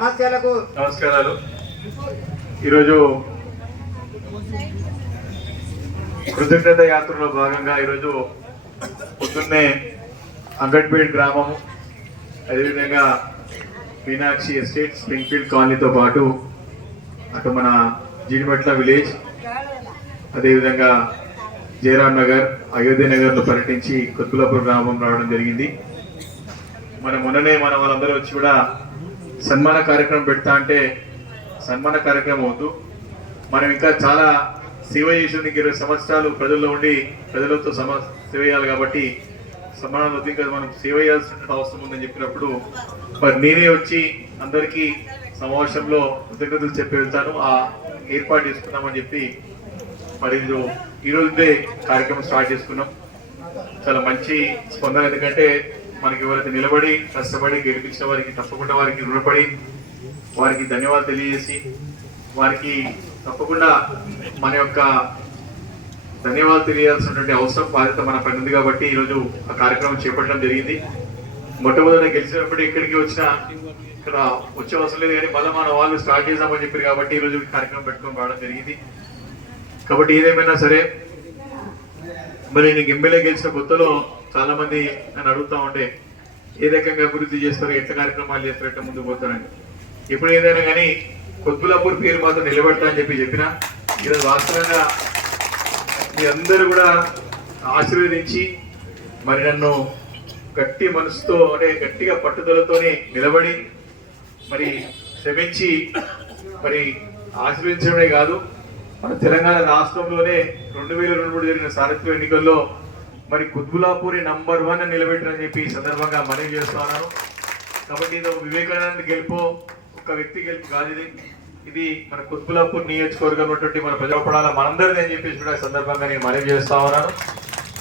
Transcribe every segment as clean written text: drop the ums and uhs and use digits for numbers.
నమస్కారాలు. ఈరోజు కృతజ్ఞత యాత్రలో భాగంగా ఈరోజు పొద్దున్నే అంగడ్పేట్ గ్రామము, అదేవిధంగా మీనాక్షి ఎస్టేట్, స్ప్రింగ్ఫీల్డ్ కాలనీతో పాటు అటు మన జీడిమెట్ల విలేజ్, అదేవిధంగా జయరాం నగర్, అయోధ్య నగర్లో పర్యటించి కొత్తులాపూర్ గ్రామం రావడం జరిగింది. మొన్ననే వాళ్ళందరూ వచ్చి కూడా సన్మాన కార్యక్రమం పెడతా అంటే సన్మాన కార్యక్రమం వద్దు, మనం ఇంకా చాలా సేవ చేసి 20 సంవత్సరాలు ప్రజల్లో ఉండి ప్రజలతో సేవ చేయాలి కాబట్టి సన్మానాలు వద్దు, ఇంకా మనం సేవ చేయాల్సిన అవసరం ఉందని చెప్పినప్పుడు మరి నేనే వచ్చి అందరికీ సమావేశంలో కృతజ్ఞతలు చెప్పి వెళ్తాను, ఆ ఏర్పాటు చేసుకున్నామని చెప్పి మరి ఈరోజే కార్యక్రమం స్టార్ట్ చేసుకున్నాం. చాలా మంచి స్పందన, ఎందుకంటే మనకి ఎవరైతే నిలబడి కష్టపడి గెలిపించిన వారికి తప్పకుండా వారికి రుణపడి వారికి ధన్యవాదాలు తెలియజేసి వారికి తప్పకుండా మన యొక్క ధన్యవాదాలు తెలియాల్సినటువంటి అవసరం బాధ్యత మన పని ఉంది కాబట్టి ఈరోజు ఆ కార్యక్రమం చేపట్టడం జరిగింది. మొట్టమొదటి గెలిచినప్పుడు ఇక్కడికి వచ్చినా ఇక్కడ వచ్చే అవసరం లేదు, కానీ మళ్ళీ మన వాళ్ళు స్టార్ట్ చేద్దామని చెప్పారు కాబట్టి ఈరోజు కార్యక్రమం పెట్టుకొని రావడం జరిగింది. కాబట్టి ఏదేమైనా సరే మరి నేను ఎమ్మెల్యే గెలిచిన కొత్తలో చాలా మంది నన్ను అడుగుతా ఉంటే ఏ రకంగా అభివృద్ధి చేస్తారు, ఎట్లా కార్యక్రమాలు చేస్తారు, ఎట్లా ముందుకు పోతారని. ఎప్పుడు ఏదైనా కానీ కొత్తులాపూర్ పేరు మాత్రం నిలబెడతా అని చెప్పిన ఈరోజు వాస్తవంగా మీ అందరూ కూడా ఆశీర్వదించి మరి నన్ను గట్టి మనసుతో అంటే గట్టిగా పట్టుదలతోనే నిలబడి మరి శ్రమించి మరి ఆశీర్వదించడమే కాదు, మన తెలంగాణ రాష్ట్రంలోనే 2023 జరిగిన సారథ్య ఎన్నికల్లో మరి కుత్బులాపూరి నంబర్ 1 నిలబెట్టారని చెప్పి ఈ సందర్భంగా మనవి చేస్తున్నాను. కాబట్టి ఇది ఒక వివేకానంద గెలుపు, ఒక వ్యక్తి గెలుపు కాదు, ఇది మన కుత్బులాపూర్ నియోజకవర్గం ఉన్నటువంటి మన ప్రజాపడాల మనందరిది అని చెప్పేసి కూడా ఈ సందర్భంగా నేను మనవి చేస్తా ఉన్నాను.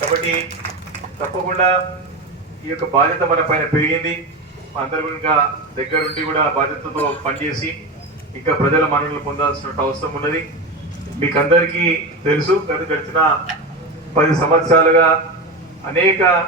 కాబట్టి తప్పకుండా ఈ యొక్క బాధ్యత మన పైన పెరిగింది, అందరూ ఇంకా దగ్గరుండి కూడా బాధ్యతతో పనిచేసి ఇంకా ప్రజల మన్ననలు పొందాల్సిన అవసరం ఉన్నది. మీకు అందరికీ తెలుసు, గడిచిన 10 సంవత్సరాలుగా అనేక